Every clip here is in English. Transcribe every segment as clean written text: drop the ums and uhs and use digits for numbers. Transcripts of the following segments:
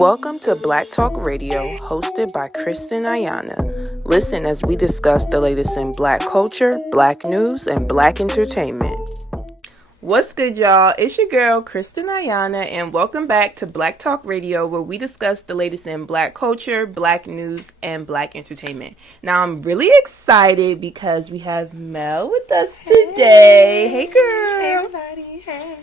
Welcome to Black Talk Radio, hosted by Kristen Ayana. Listen as we discuss the latest in Black culture, Black news, and Black entertainment. What's good, y'all? It's your girl, Kristen Ayana, and welcome back to Black Talk Radio, where we discuss the latest in Black culture, Black news, and Black entertainment. Now, I'm really excited because we have Mel with us today. Hey, girl. Hey, everybody. Hey.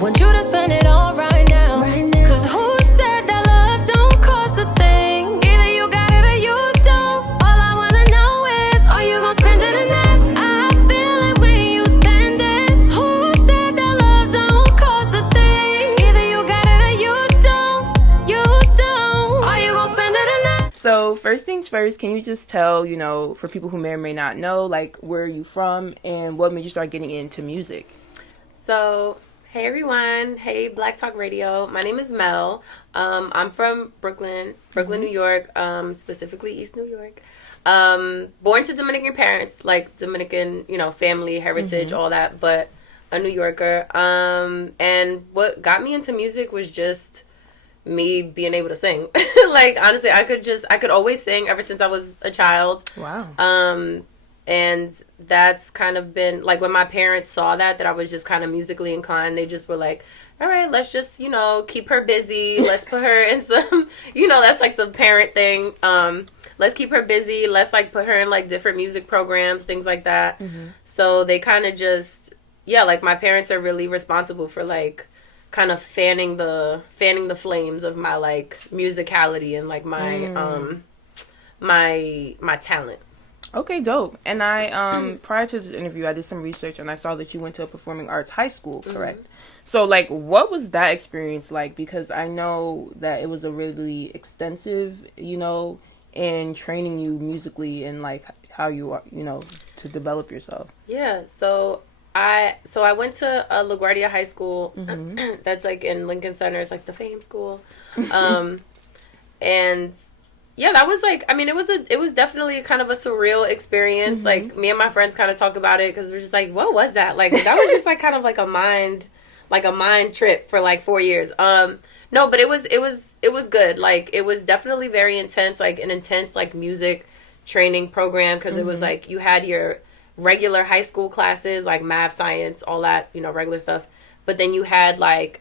Want you to spend it all right now. Cause who said that love don't cost a thing? Either you got it or you don't. All I wanna know is, are you gonna spend it or not? I feel it when you spend it. Who said that love don't cost a thing? Either you got it or you don't. You don't. Are you gonna spend it or not? So, first things first, can you just tell, for people who may or may not know, like, where are you from and what made you start getting into music? So, hey everyone, hey Black Talk Radio. My name is Mel. I'm from Brooklyn, New York, specifically East New York. Born to Dominican parents, like Dominican, family, heritage, all that, but a New Yorker. And what got me into music was just me being able to sing. Like, honestly, I could always sing ever since I was a child. Wow. And that's kind of been, like, when my parents saw that I was just kind of musically inclined, they just were like, all right, let's just, keep her busy. Let's put her in some, that's, like, the parent thing. Let's keep her busy. Let's, like, put her in, like, different music programs, things like that. Mm-hmm. So they kind of just, like, my parents are really responsible for, like, kind of fanning the flames of my, like, musicality and, like, my, my talent. Okay, dope. And I, prior to this interview, I did some research and I saw that you went to a performing arts high school, correct? Mm-hmm. So, like, what was that experience like? Because I know that it was a really extensive, in training you musically and, like, how you are, to develop yourself. Yeah, so I went to LaGuardia High School. Mm-hmm. That's, like, in Lincoln Center. It's, like, the fame school. And yeah, that was like, it was definitely kind of a surreal experience. Mm-hmm. Like, me and my friends kind of talk about it because we're just like, what was that? Like, that was just like kind of like a mind trip for like 4 years. No, but it was good. Like, it was definitely very intense, like an intense like music training program because it was like you had your regular high school classes like math, science, all that, regular stuff. But then you had like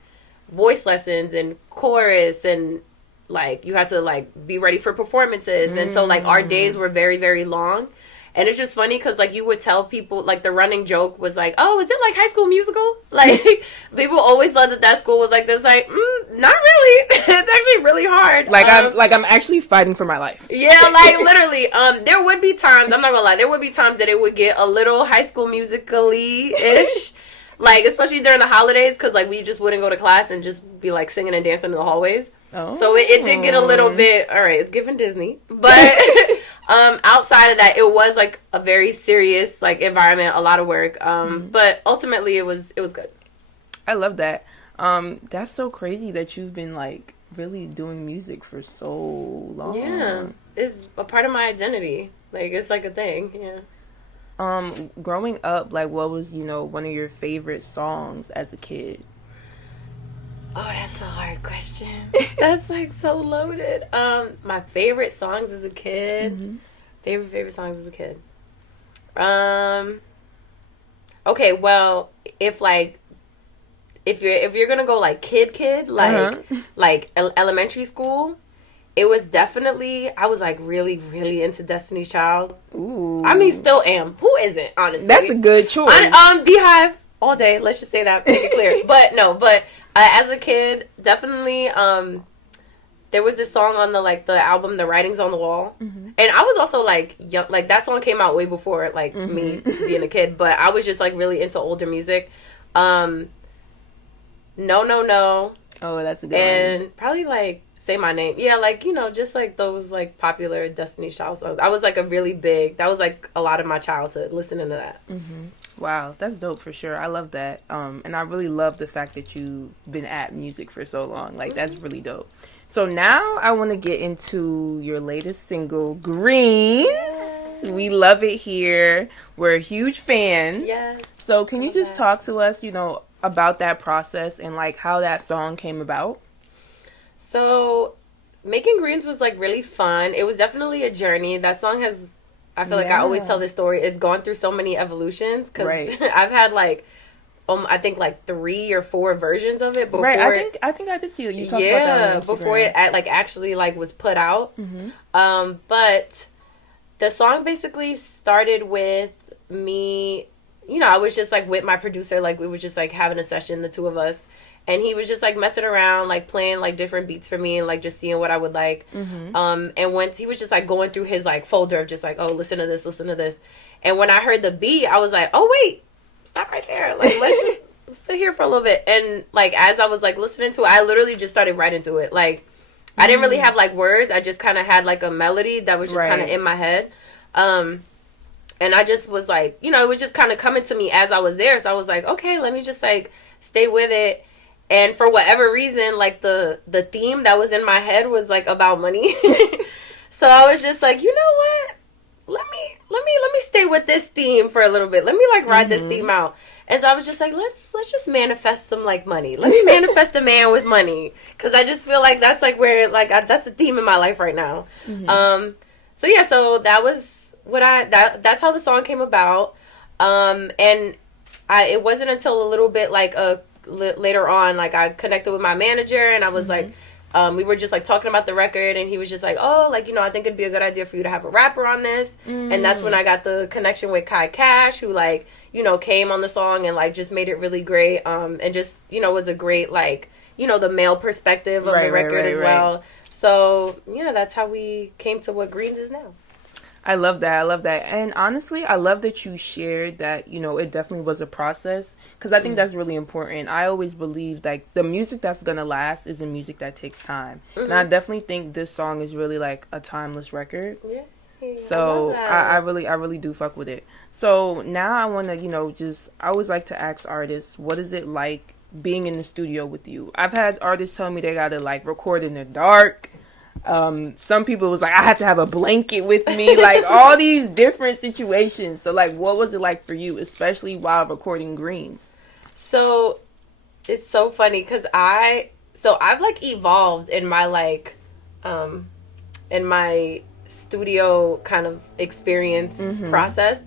voice lessons and chorus and like, you had to, like, be ready for performances. And so, like, our days were very, very long. And it's just funny because, like, you would tell people, like, the running joke was, like, oh, is it, like, High School Musical? Like, people always thought that school was, like, this, like, not really. It's actually really hard. Like, I'm actually fighting for my life. Yeah, like, literally. There would be times, I'm not gonna lie, there would be times that it would get a little High School Musical-y-ish. Like, especially during the holidays, because, like, we just wouldn't go to class and just be, like, singing and dancing in the hallways. Oh. So it did get a little bit, all right, it's giving Disney. But outside of that, it was, like, a very serious, like, environment, a lot of work. But ultimately, it was good. I love that. That's so crazy that you've been, like, really doing music for so long. Yeah, it's a part of my identity. Like, it's, like, a thing, yeah. Growing up, like, what was, one of your favorite songs as a kid? Oh, that's a hard question. That's, like, so loaded. My favorite songs as a kid. Mm-hmm. Favorite songs as a kid. Okay, well, if you're gonna go, like, kid, like, like, elementary school, it was definitely, I was, like, really, really into Destiny's Child. Ooh. I mean, still am. Who isn't, honestly? That's a good choice. Beehive all day. Let's just say that, make it clear. But as a kid, definitely, there was this song on the album, The Writing's on the Wall. Mm-hmm. And I was also, like, young. Like, that song came out way before, like, me being a kid. But I was just, like, really into older music. No, No, No. Oh, that's a good one. And probably, like, Say My Name. Yeah, like, just, like, those, like, popular Destiny's Child songs. I was, like, that was, like, a lot of my childhood, listening to that. Mm-hmm. Wow, that's dope for sure. I love that. And I really love the fact that you've been at music for so long. Like, that's really dope. So now I want to get into your latest single, Greens. Yes, we love it here. We're huge fans. Yes. So can you just talk to us, about that process and like how that song came about? So making greens was like really fun. It was definitely a journey. That song has, I feel like I always tell this story. It's gone through so many evolutions because I've had like, I think like 3 or 4 versions of it before. Right, I think I did see that you talked about that on Instagram. Before it like actually like was put out. But the song basically started with me. I was just like with my producer, like we was just like having a session, the two of us. And he was just like messing around, like playing like different beats for me and like just seeing what I would like. And once he was just like going through his like folder of just like, oh, listen to this, listen to this. And when I heard the beat, I was like, oh wait, stop right there. Like let's just sit here for a little bit. And like as I was like listening to it, I literally just started writing to it. Like I didn't really have like words. I just kind of had like a melody that was just kind of in my head. And I just was like, it was just kind of coming to me as I was there. So I was like, okay, let me just like stay with it. And for whatever reason, like the theme that was in my head was like about money. So I was just like, you know what? Let me stay with this theme for a little bit. Let me like ride this theme out. And so I was just like, let's just manifest some like money. Let me manifest a man with money, because I just feel like that's like where like that's a theme in my life right now. So yeah, so that was what that's how the song came about. And it wasn't until a little bit like later on, like I connected with my manager and I was like, we were just like talking about the record and he was just like, oh, like, I think it'd be a good idea for you to have a rapper on this. And that's when I got the connection with Kai Cash, who like, came on the song and like just made it really great. And just, was a great like, the male perspective of the record as well. So yeah, that's how we came to what Greens is now. I love that. And honestly, I love that you shared that, it definitely was a process, because I think that's really important. I always believe like the music that's going to last is the music that takes time. And I definitely think this song is really like a timeless record. Yeah. So I really do fuck with it. So now I want to, I always like to ask artists, what is it like being in the studio with you? I've had artists tell me they got to like record in the dark. Some people was like, I had to have a blanket with me, like all these different situations. So like, what was it like for you, especially while recording Greens? So it's so funny because I've like evolved in my like, in my studio kind of experience process.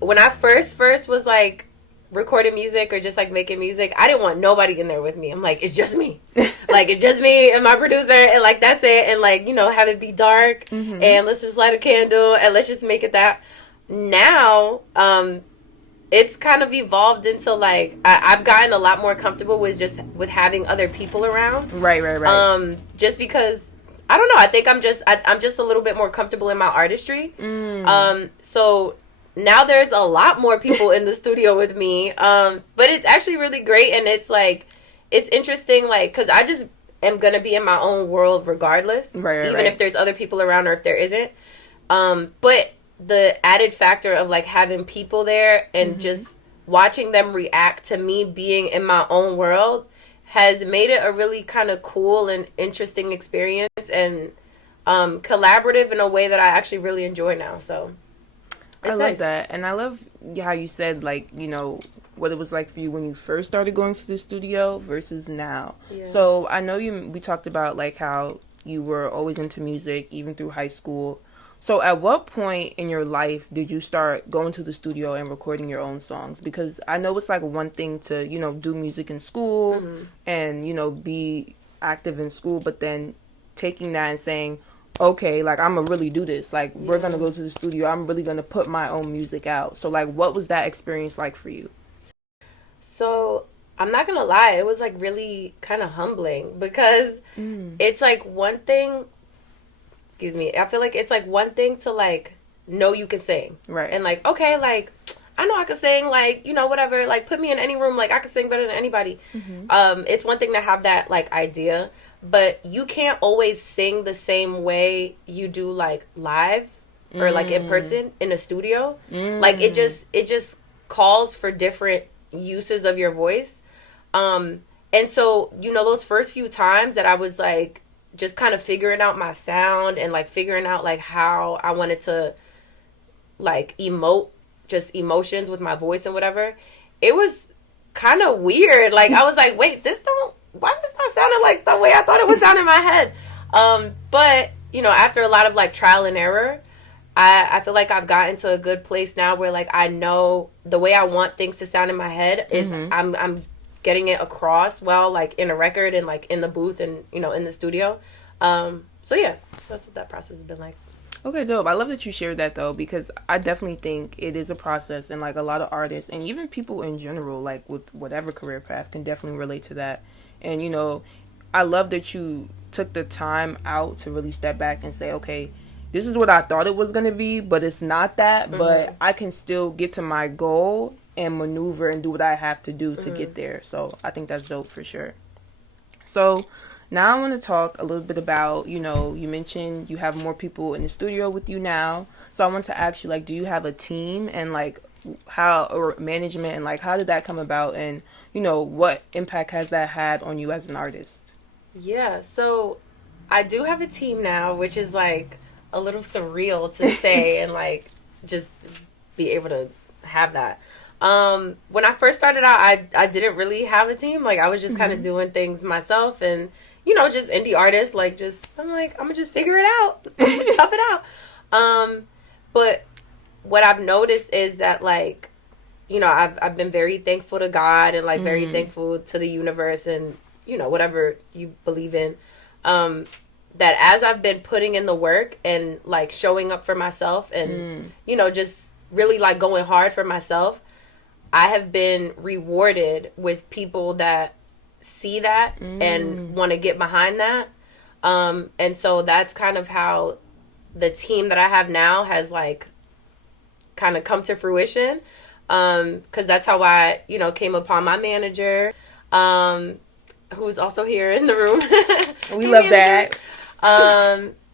When I first was like recording music or just like making music, I didn't want nobody in there with me. I'm like, it's just me. Like, it's just me and my producer, and like that's it. And like, have it be dark and let's just light a candle and let's just make it that. Now it's kind of evolved into like I've gotten a lot more comfortable with having other people around. Right. Just because I don't know, I think I'm just a little bit more comfortable in my artistry. So now there's a lot more people in the studio with me. But it's actually really great, and it's like it's interesting, like, because I just am gonna be in my own world regardless, even if there's other people around or if there isn't. But the added factor of like having people there and just watching them react to me being in my own world has made it a really kind of cool and interesting experience, and collaborative in a way that I actually really enjoy now. So I love that. And I love how you said, like, what it was like for you when you first started going to the studio versus now. Yeah. So I know we talked about like how you were always into music even through high school. So at what point in your life did you start going to the studio and recording your own songs? Because I know it's like one thing to, do music in school and, be active in school, but then taking that and saying, okay, like, I'm going to really do this. Like, we're going to go to the studio. I'm really going to put my own music out. So, like, what was that experience like for you? So, I'm not going to lie. It was, like, really kind of humbling because it's, like, one thing. Excuse me. I feel like it's, like, one thing to, like, know you can sing. Right. And, like, okay, like, I know I can sing, like, whatever. Like, put me in any room. Like, I can sing better than anybody. It's one thing to have that, like, idea. But you can't always sing the same way you do like live or like in person in a studio. Like it just calls for different uses of your voice. And so, those first few times that I was like just kind of figuring out my sound and like figuring out like how I wanted to like emote just emotions with my voice and whatever, it was kind of weird. Like I was like, wait, why is that sounding like the way I thought it would sound in my head? But you know, after a lot of like trial and error, I feel like I've gotten to a good place now where like I know the way I want things to sound in my head is I'm getting it across well, like in a record and like in the booth and, you know, in the studio. So yeah, that's what that process has been like. Okay, dope. I love that you shared that though, because I definitely think it is a process, and like a lot of artists and even people in general, like with whatever career path, can definitely relate to that. And you know, I love that you took the time out to really step back and say, okay, this is what I thought it was going to be, but it's not that, but I can still get to my goal and maneuver and do what I have to do to get there. So I think that's dope for sure. So now I want to talk a little bit about, you know, you mentioned you have more people in the studio with you now. So I want to ask you, like, do you have a team, and like how, or management, and like how did that come about, and you know, what impact has that had on you as an artist? Yeah, so I do have a team now, which is like a little surreal to say and like just be able to have that. When I first started out, I didn't really have a team. Like I was just kind of doing things myself, and you know, just indie artists. Like just I'm gonna just figure it out, just tough it out. But what I've noticed is that like, you know, I've been very thankful to God and like very thankful to the universe and, you know, whatever you believe in. That as I've been putting in the work and like showing up for myself and, you know, just really like going hard for myself, I have been rewarded with people that see that and want to get behind that. And so that's kind of how the team that I have now has like kind of come to fruition. Cause that's how I, you know, came upon my manager, who's also here in the room. We love that.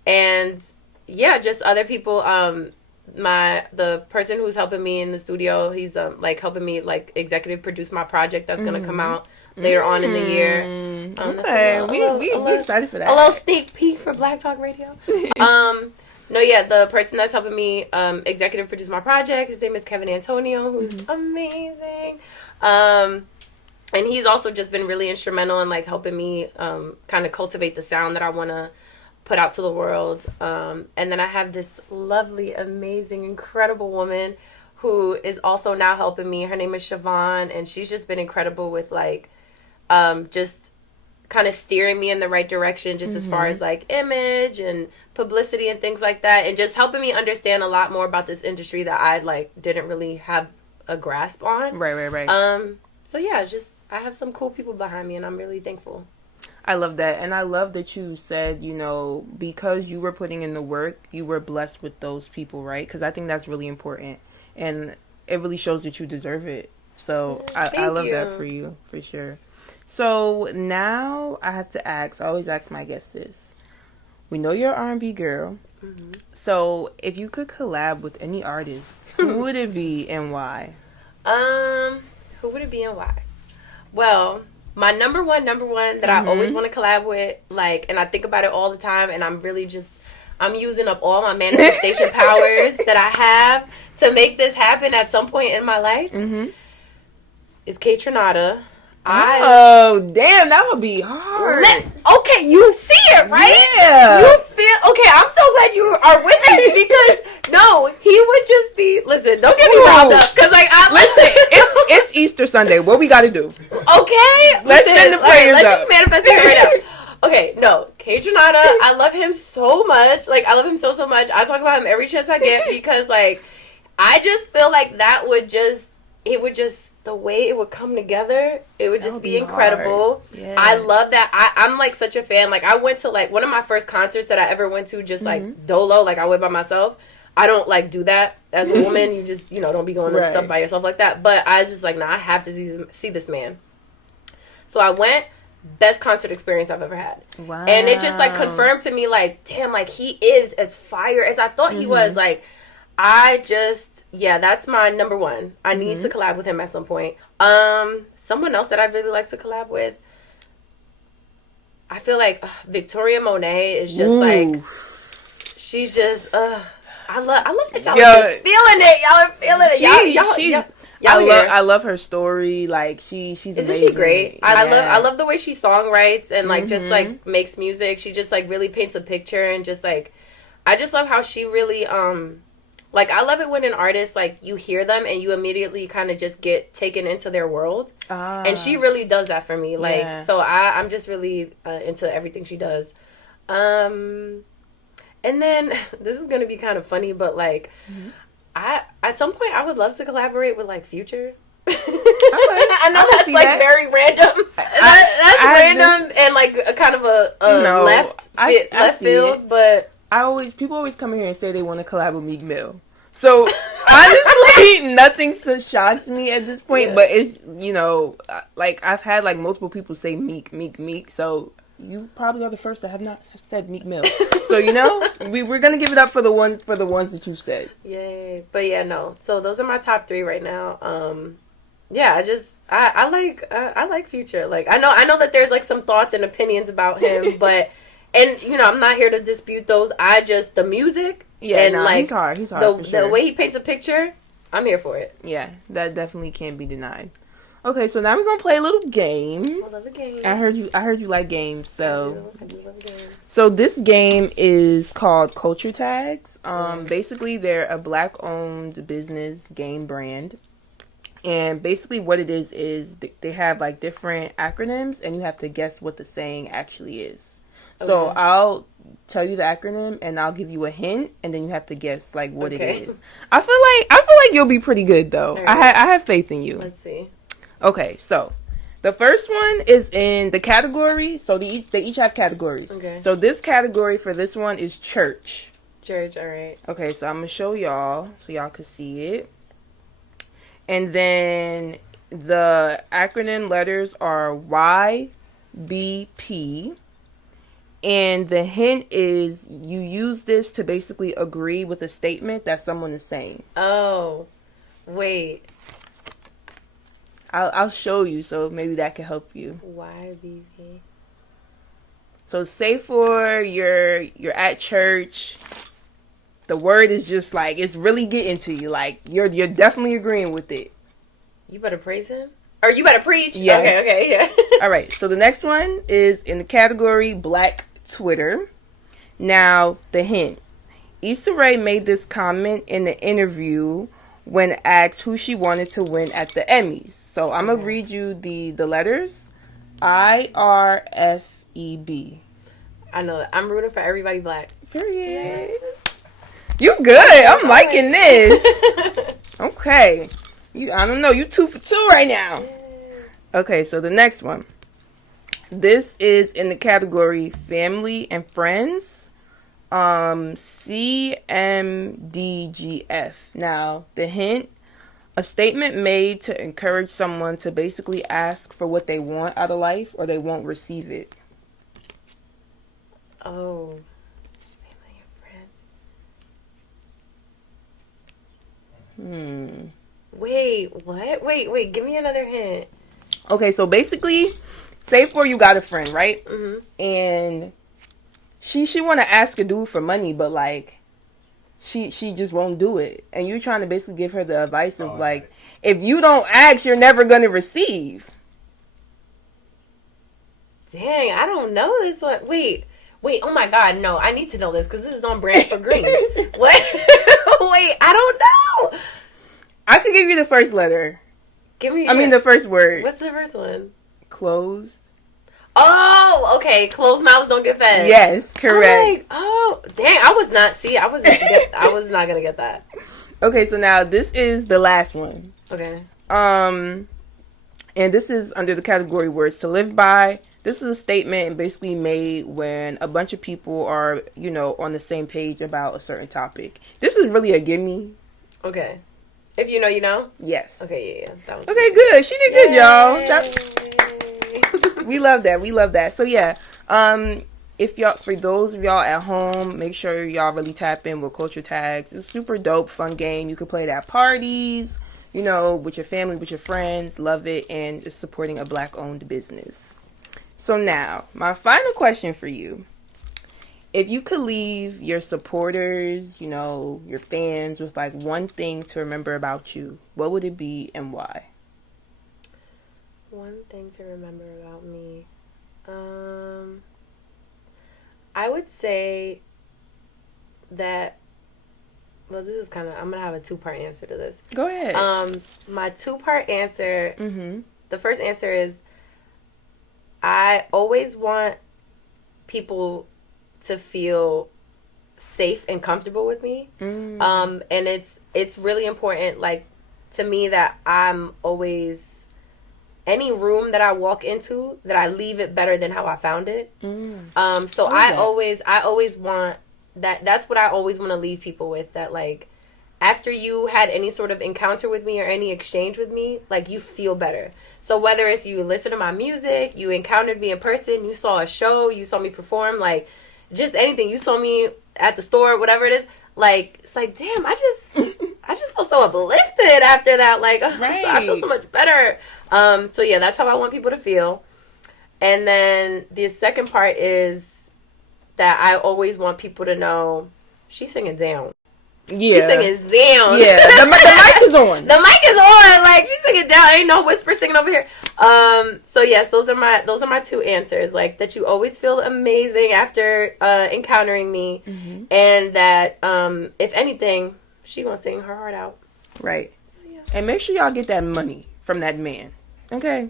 And yeah, just other people, the person who's helping me in the studio, he's like helping me like executive produce my project that's gonna come out later on in the year. Okay, we excited for that. A little sneak peek for Black Talk Radio. No, yeah, the person that's helping me executive produce my project, his name is Kevin Antonio, who's amazing. And he's also just been really instrumental in like helping me kind of cultivate the sound that I want to put out to the world. And then I have this lovely, amazing, incredible woman who is also now helping me. Her name is Siobhan, and she's just been incredible with like just kind of steering me in the right direction, just as far as like image and publicity and things like that, and just helping me understand a lot more about this industry that I like didn't really have a grasp on. Right. So yeah, just I have some cool people behind me, and I'm really thankful. I love that. And I love that you said, you know, because you were putting in the work, you were blessed with those people, right? Because I think that's really important. And it really shows that you deserve it. So I love that for you, for sure. So now I have to ask, I always ask my guests this. We know you're an R&B girl. So if you could collab with any artist, who would it be and why? Who would it be and why? Well, my number one that I always want to collab with, like, and I think about it all the time, and I'm really just, I'm using up all my manifestation powers that I have to make this happen at some point in my life, is Kaytranada. Oh, damn, that would be hard. Okay, you see it, right? Yeah. You feel, okay, I'm so glad you are with me, because, no, he would just be, listen, don't get me riled up, because, like, it's Easter Sunday. What we got to do? Okay. Let's send the prayers up. Let's just manifest it right now. Okay, no, Kaytranada, I love him so much. Like, I love him so much. I talk about him every chance I get, because, like, I just feel like that would just, it would just, the way it would come together, it would just be incredible. Yeah. I love that. I'm like such a fan. Like I went to like one of my first concerts that I ever went to, just like dolo, like I went by myself. I don't like do that as a woman. You just, you know, don't be going to stuff by yourself like that. But I was just like, nah, I have to see this man. So I went, best concert experience I've ever had. Wow. And it just like confirmed to me like, damn, like he is as fire as I thought he was. Like I just, yeah, that's my number one. I need to collab with him at some point. Someone else that I'd really like to collab with, I feel like Victoria Monet is just like, she's just, I love that y'all are just feeling it. Y'all are feeling it. I love her story. Like she's Isn't amazing. she great? Yeah. I love the way she songwrites and like just like makes music. She just like really paints a picture and just like I just love how she really like I love it when an artist like you hear them and you immediately kind of just get taken into their world. And she really does that for me. Like so I'm just really into everything she does. And then this is gonna be kind of funny, but like I at some point I would love to collaborate with like Future. I know that's like that. Very random. That's random and like a kind of a left field, but people always come here and say they want to collab with Meek Mill. So honestly, nothing shocks me at this point. But it's like I've had like multiple people say Meek. So you probably are the first that have not said Meek Mill. So we're gonna give it up for the ones that you said. Yay! But yeah, no. So those are my top 3 right now. I like Future. Like I know that there's like some thoughts and opinions about him, but and I'm not here to dispute those. The music. Yeah, and like he's hard. He's hard. The way he paints a picture, I'm here for it. Yeah, that definitely can't be denied. Okay, so now we're gonna play a little game. I love a game. I heard you like games, so I do love a game. So this game is called Culture Tags. Basically, they're a black-owned business game brand, and basically what it is they have like different acronyms, and you have to guess what the saying actually is. Okay. So I'll tell you the acronym, and I'll give you a hint, and then you have to guess like what it is. I feel like you'll be pretty good though. Right. I have faith in you. Let's see. Okay, so the first one is in the category. So they each have categories. Okay. So this category for this one is church. Church, all right. Okay, so I'm gonna show y'all so y'all can see it. And then the acronym letters are YBP. And the hint is you use this to basically agree with a statement that someone is saying. Oh, wait. I'll show you, so maybe that can help you. YBP. So say for you're at church, the word is just like it's really getting to you. Like you're definitely agreeing with it. You better praise him, or you better preach. Yes. Okay, yeah. All right. So the next one is in the category Black Twitter. Now the hint: Issa Rae made this comment in the interview when asked who she wanted to win at the Emmys. So I'm going to read you the letters. IRFEB. I know that. I'm rooting for everybody black. Period. You good. I'm liking this. Okay. I don't know. You 2 for 2 right now. Okay, so the next one. This is in the category Family and Friends. CMDGF. Now, the hint: a statement made to encourage someone to basically ask for what they want out of life or they won't receive it. Oh. Family and Friends. Wait, what? Wait, give me another hint. Okay, so basically, say for you got a friend, right? And she want to ask a dude for money, but like she just won't do it, and you're trying to basically give her the advice of like, if you don't ask, you're never gonna receive. Dang, I don't know this one. Wait, oh my god, no, I need to know this because this is on brand for green. What? Wait, I don't know. I could give you the first letter. The first word. What's the first one? Closed. Oh, okay. Closed mouths don't get fed. Yes, correct. Dang, I was not gonna get that. Okay, so now this is the last one. Okay. And this is under the category words to live by. This is a statement basically made when a bunch of people are, on the same page about a certain topic. This is really a gimme. Okay. If you know, you know? Yes. Okay, yeah. That was okay, good. She did good, y'all. We love that. So yeah, for those of y'all at home, make sure y'all really tap in with Culture Tags. It's a super dope, fun game. You can play it at parties, with your family, with your friends. Love it, and it's supporting a black-owned business. So now, my final question for you if you could leave your supporters, you know, your fans with like one thing to remember about you, what would it be and why? One thing to remember about me. I would say that, well, this is kind of, I'm going to have a two-part answer to this. Go ahead. My two-part answer, the first answer is, I always want people to feel safe and comfortable with me. And it's really important, like, to me, that I'm always, any room that I walk into, that I leave it better than how I found it. So I always want that. That's what I always want to leave people with, that like, after you had any sort of encounter with me or any exchange with me, like, you feel better. So whether it's you listen to my music, you encountered me in person, you saw a show, you saw me perform, like, just anything, you saw me at the store, whatever it is, like, it's like, damn, I just feel so uplifted after that. Like, I feel so much better. So yeah, that's how I want people to feel. And then the second part is that I always want people to know she's singing down. Yeah. She's singing down. Yeah. The mic is on. The mic is on. Like, she's singing down. Ain't no whisper singing over here. So yes, those are my two answers. Like, that you always feel amazing after encountering me, and that if anything, she gonna sing her heart out. Right. So, yeah. And make sure y'all get that money from that man. Okay.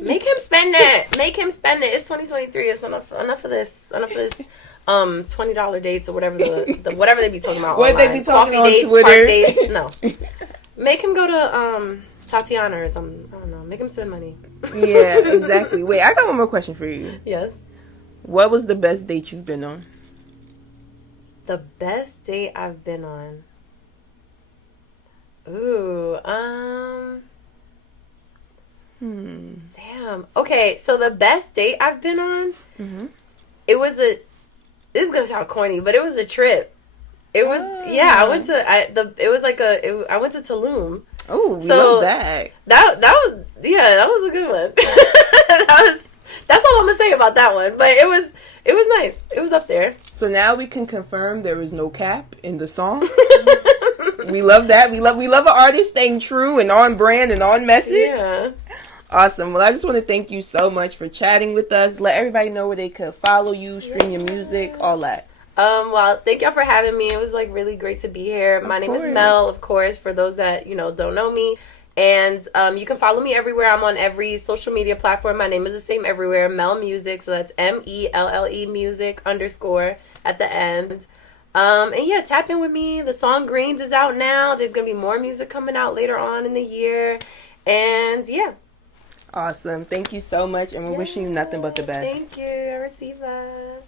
Make him spend it. Make him spend it. It's 2023. It's enough of this. $20 dates or whatever the whatever they be talking about. What online. they be talking Coffee on dates, Twitter. park dates. No. Make him go to Tatiana or something. I don't know. Make him spend money. Yeah, exactly. Wait, I got one more question for you. Yes. What was the best date you've been on? The best date I've been on. Ooh, Damn. Okay, so the best date I've been on, it was this is gonna sound corny, but it was a trip. It was I went to I went to Tulum. Oh, we love that. That was a good one. That's all I'm gonna say about that one. But it was nice. It was up there. So now we can confirm there is no cap in the song. We love that. We love an artist staying true and on brand and on message. Yeah. Awesome. Well, I just want to thank you so much for chatting with us. Let everybody know where they could follow you, stream your music, all that. Well, thank y'all for having me. It was like really great to be here. My name is Mel, of course, for those that, don't know me. And you can follow me everywhere. I'm on every social media platform. My name is the same everywhere, Mel Music. So that's MELLE music _ at the end. And yeah, tap in with me. The song Greens is out now. There's going to be more music coming out later on in the year. And yeah. Awesome. Thank you so much. And we're wishing you nothing but the best. Thank you. I received that.